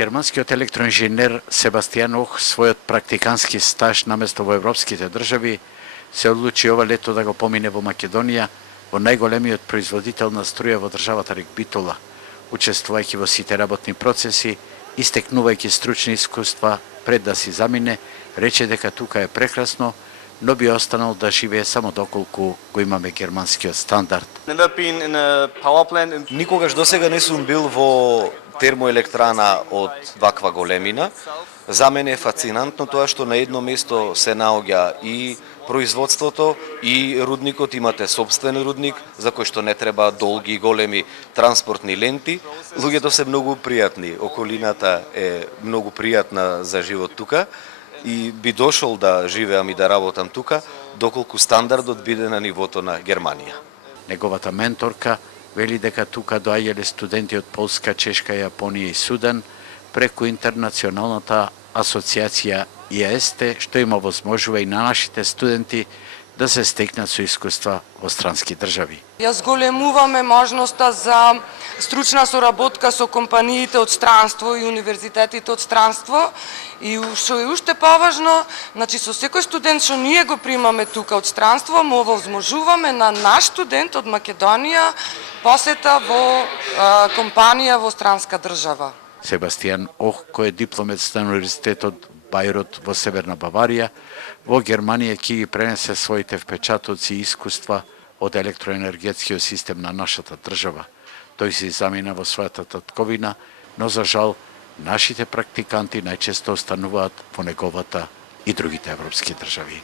Германскиот електроинженер Себастијан Ох својот практикански стаж наместо во европските држави се одлучи ова лето да го помине во Македонија, во најголемиот производител на струја во државата Рек Битола, учествувајќи во сите работни процеси, истекнувајќи стручни искуства пред да си замине, рече дека тука е прекрасно, но би останал да живее само доколку го имаме германскиот стандард. Никогаш досега не сум бил во термоелектрана од ваква големина. За мене е фасцинантно тоа што на едно место се наоѓа и производството и рудникот, имате сопствен рудник за кој што не треба долги и големи транспортни ленти. Луѓето се многу пријатни, околината е многу пријатна за живот тука и би дошол да живеам и да работам тука доколку стандардот биде на нивото на Германија. Неговата менторка вели дека тука доаѓале студенти од Полска, Чешка, Јапонија и Судан преку интернационалната асоциација ИАСТЕ, што им овозможува и на нашите студенти да се стекнат со искуства во странски држави. Ја зголемуваме можноста за стручна соработка со компаниите од странство и универзитетите од странство и што е уште поважно, значи со секој студент што ние го примаме тука од странство, му овозможуваме на наш студент од Македонија посета во компанија во странска држава. Себастијан Ох, кој е дипломец на Универзитетот Бајрот во Северна Баварија, во Германија ќе ги пренесе своите впечатоци и искуства од електроенергетскиот систем на нашата држава. Тој се замина во својата татковина, но за жал нашите практиканти најчесто остануваат во неговата и другите европски држави.